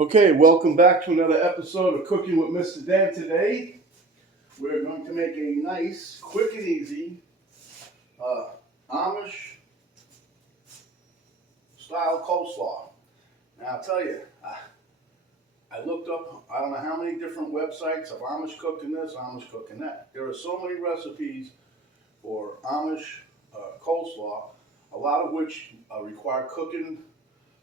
Okay, welcome back to another episode of Cooking with Mr. Dan. Today, we're going to make a nice, quick and easy Amish style coleslaw. Now, I'll tell you, I looked up, I don't know how many different websites of Amish cooking this, Amish cooking that. There are so many recipes for Amish coleslaw, a lot of which require cooking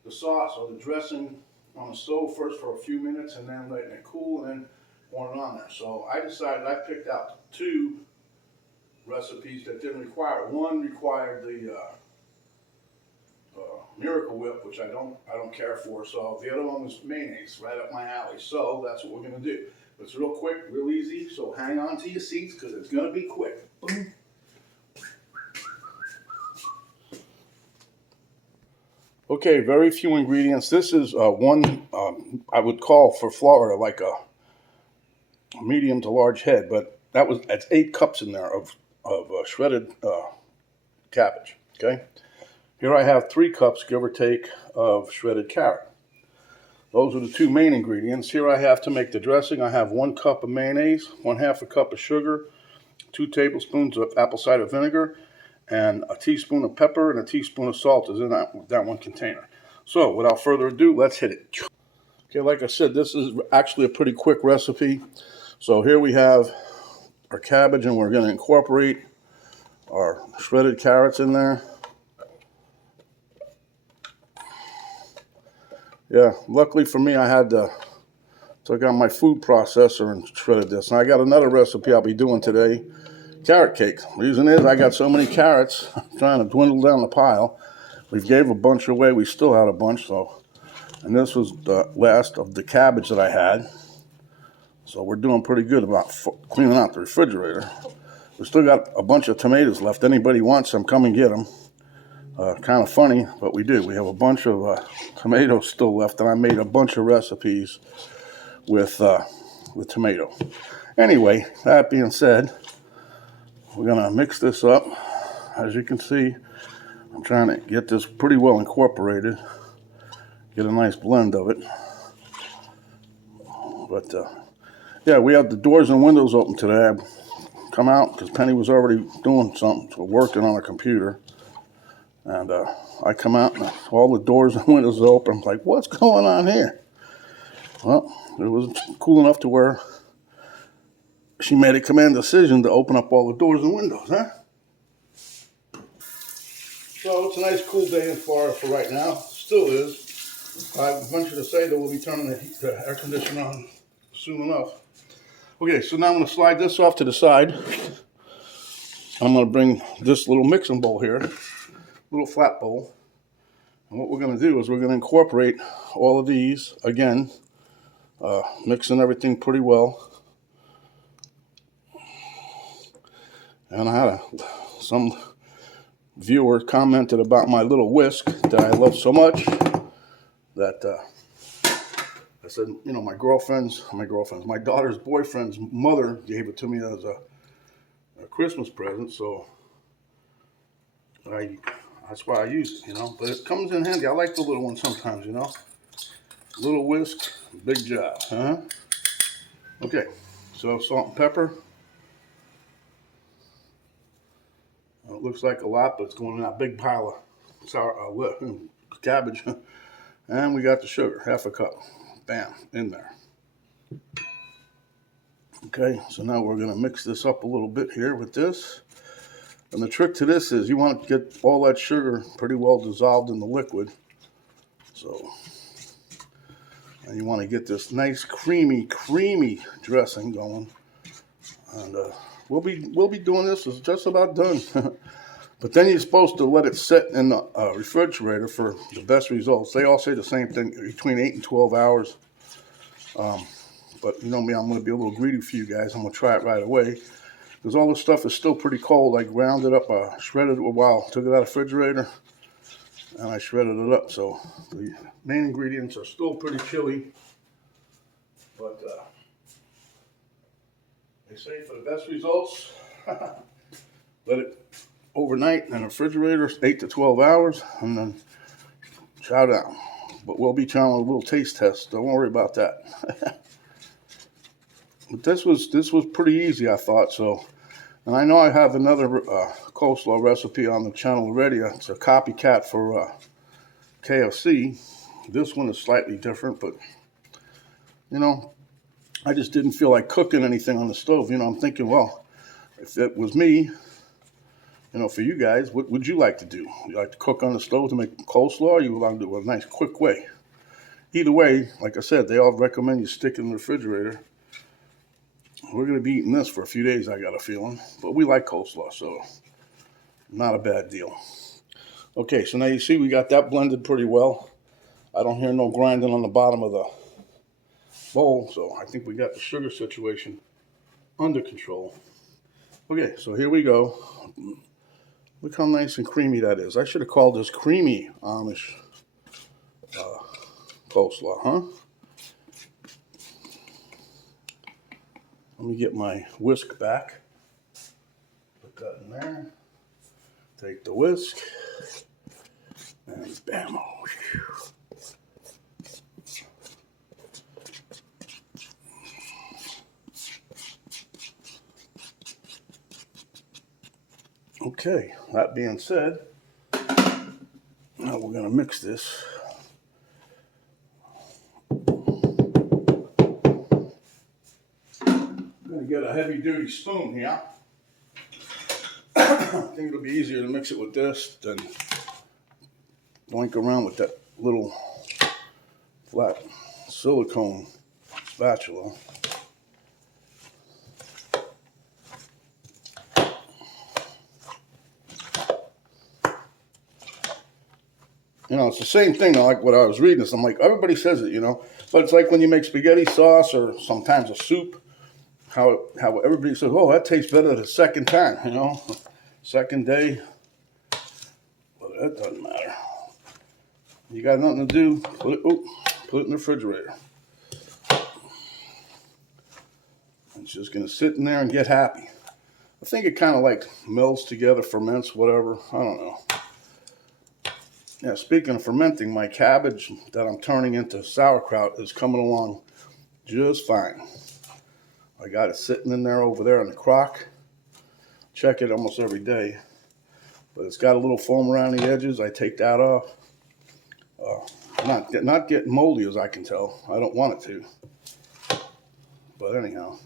the sauce or the dressing on the stove first for a few minutes and then letting it cool and then pouring it on there. So I decided, I picked out two recipes that didn't require it. One required the Miracle Whip, which I don't care for. So the other one was mayonnaise, right up my alley. So that's what we're gonna do. It's real quick, real easy. So hang on to your seats because it's gonna be quick. Boom. Okay, very few ingredients. This is one I would call for Florida like a medium to large head, but that's 8 cups in there of shredded cabbage. Okay, here I have 3 cups, give or take, of shredded carrot. Those are the 2 main ingredients. Here I have to make the dressing. I have 1 cup of mayonnaise, 1/2 a cup of sugar, 2 tablespoons of apple cider vinegar, and a teaspoon of pepper and a teaspoon of salt is in that one container. So without further ado, let's hit it. Okay, like I said, this is actually a pretty quick recipe. So here we have our cabbage, and we're going to incorporate our shredded carrots in there. Yeah, luckily for me, I had took out my food processor and shredded this. And I got another recipe I'll be doing today. Carrot cake. Reason is I got so many carrots, I'm trying to dwindle down the pile. We gave a bunch away. We still had a bunch, and this was the last of the cabbage that I had. So we're doing pretty good about cleaning out the refrigerator. We still got a bunch of tomatoes left. Anybody wants some, come and get them. Kind of funny, but we do. We have a bunch of tomatoes still left, and I made a bunch of recipes with tomato. Anyway, that being said, we're going to mix this up. As you can see, I'm trying to get this pretty well incorporated, get a nice blend of it. But yeah, we have the doors and windows open today. I come out because Penny was already doing something, so working on a computer. And I come out and all the doors and windows are open. I'm like, what's going on here? Well, it was cool enough to where she made a command decision to open up all the doors and windows, huh? So it's a nice cool day in Florida for right now. Still is. I venture to say that we'll be turning the air conditioner on soon enough. Okay, so now I'm going to slide this off to the side. I'm going to bring this little mixing bowl here, little flat bowl. And what we're going to do is we're going to incorporate all of these, again, mixing everything pretty well. And I had some viewer commented about my little whisk that I love so much that I said, you know, my daughter's boyfriend's mother gave it to me as a Christmas present, so that's why I use it, you know. But it comes in handy. I like the little one sometimes, you know. Little whisk, big job, huh? Okay, so salt and pepper. It looks like a lot, but it's going in that big pile of cabbage. And we got the sugar, 1/2 cup. Bam, in there. Okay, so now we're going to mix this up a little bit here with this. And the trick to this is you want to get all that sugar pretty well dissolved in the liquid. So, and you want to get this nice creamy dressing going. And we'll be doing this. It's just about done. But then you're supposed to let it sit in the refrigerator for the best results. They all say the same thing, between 8 and 12 hours. But you know me, I'm going to be a little greedy for you guys. I'm going to try it right away. Because all this stuff is still pretty cold. I ground it up, shredded it a while, took it out of the refrigerator, and I shredded it up. So the main ingredients are still pretty chilly. But they say for the best results, let it overnight in the refrigerator, 8 to 12 hours, and then chow down. but we'll be trying a little taste test. Don't worry about that. But this was pretty easy, I thought. So, and I know I have another coleslaw recipe on the channel already. It's a copycat for KFC. This one is slightly different, but you know, I just didn't feel like cooking anything on the stove. You know, I'm thinking, well, if it was me, you know, for you guys, what would you like to do? You like to cook on the stove to make coleslaw, or you want to do a nice quick way? Either way, like I said, they all recommend you stick it in the refrigerator. We're going to be eating this for a few days, I got a feeling. But we like coleslaw, so not a bad deal. Okay, so now you see we got that blended pretty well. I don't hear no grinding on the bottom of the bowl, so I think we got the sugar situation under control. Okay, so here we go. Look how nice and creamy that is. I should have called this creamy Amish coleslaw, huh? Let me get my whisk back. Put that in there. Take the whisk. And bam. Okay, that being said, now we're going to mix this. I'm going to get a heavy duty spoon here. I think it'll be easier to mix it with this than boink around with that little flat silicone spatula. You know, it's the same thing like what I was reading this. I'm like, everybody says it, you know, but it's like when you make spaghetti sauce or sometimes a soup, how everybody says, oh, that tastes better the second time, you know, second day. Well, that doesn't matter. You got nothing to do, put it in the refrigerator. It's just going to sit in there and get happy. I think it kind of like melds together, ferments, whatever. I don't know. Yeah, speaking of fermenting, my cabbage that I'm turning into sauerkraut is coming along just fine. I got it sitting in there over there in the crock. Check it almost every day. But it's got a little foam around the edges. I take that off. Not getting moldy as I can tell. I don't want it to. But anyhow.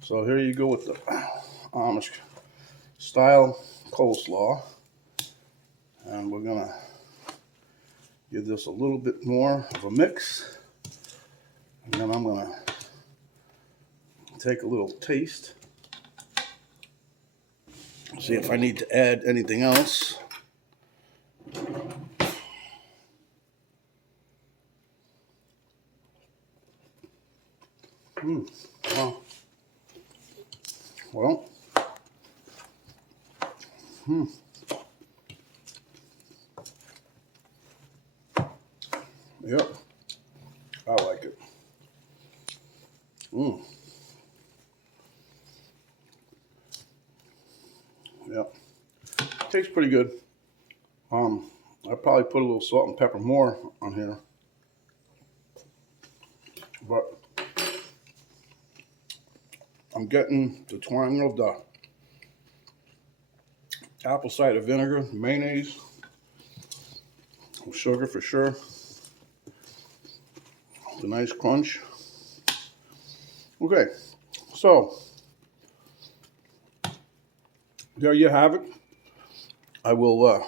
So here you go with the Amish style coleslaw. And we're going to give this a little bit more of a mix. And then I'm going to take a little taste. See if I need to add anything else. Well. Yep, I like it. Yep, tastes pretty good. I probably put a little salt and pepper more on here, but I'm getting the twang of the apple cider vinegar, mayonnaise, sugar for sure. The nice crunch. Okay, so there you have it. I will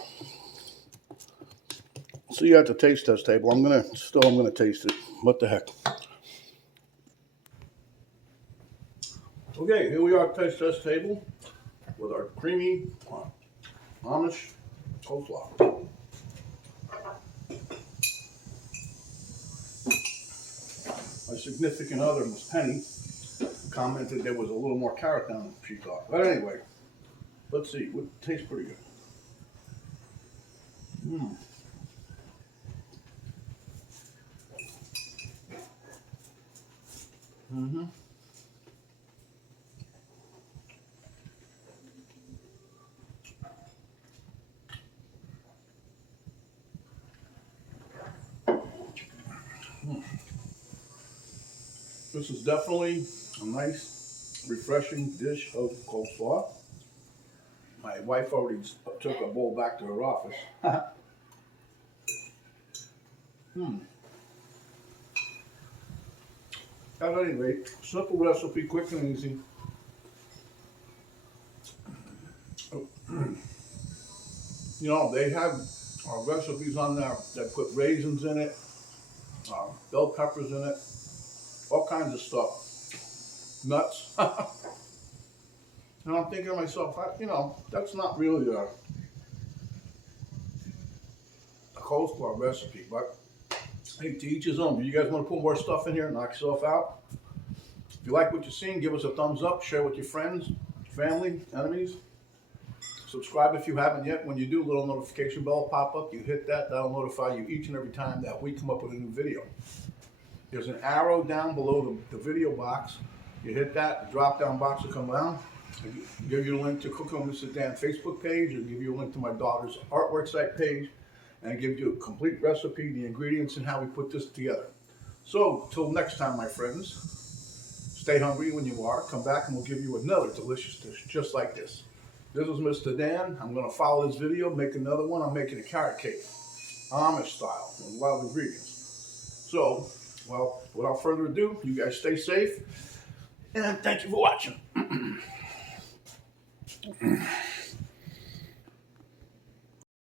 see you at the taste test table. I'm gonna taste it. What the heck? Okay, here we are at the taste test table with our creamy Amish coleslaw. My significant other, Miss Penny, commented there was a little more carrot down than she thought. But anyway, let's see. It tastes pretty good. This is definitely a nice, refreshing dish of coleslaw. My wife already took a bowl back to her office. At any rate, simple recipe, quick and easy. You know, they have recipes on there that put raisins in it, bell peppers in it, all kinds of stuff, nuts. And I'm thinking to myself, you know, that's not really a coleslaw recipe, but hey, to each his own. Do you guys want to put more stuff in here, knock yourself out? If you like what you're seeing, give us a thumbs up, share with your friends, family, enemies. Subscribe if you haven't yet. When you do, a little notification bell will pop up. You hit that, that'll notify you each and every time that we come up with a new video. There's an arrow down below the video box. You hit that, the drop down box will come down. I'll give you a link to Cook Home with Cider Facebook page. I'll give you a link to my daughter's artwork site page. And give you a complete recipe, the ingredients, and how we put this together. So, till next time, my friends, stay hungry when you are. Come back and we'll give you another delicious dish just like this. This is Mr. Dan. I'm going to follow this video, make another one. I'm making a carrot cake, Amish style, with a lot of ingredients. So, well, without further ado, you guys stay safe, and thank you for watching.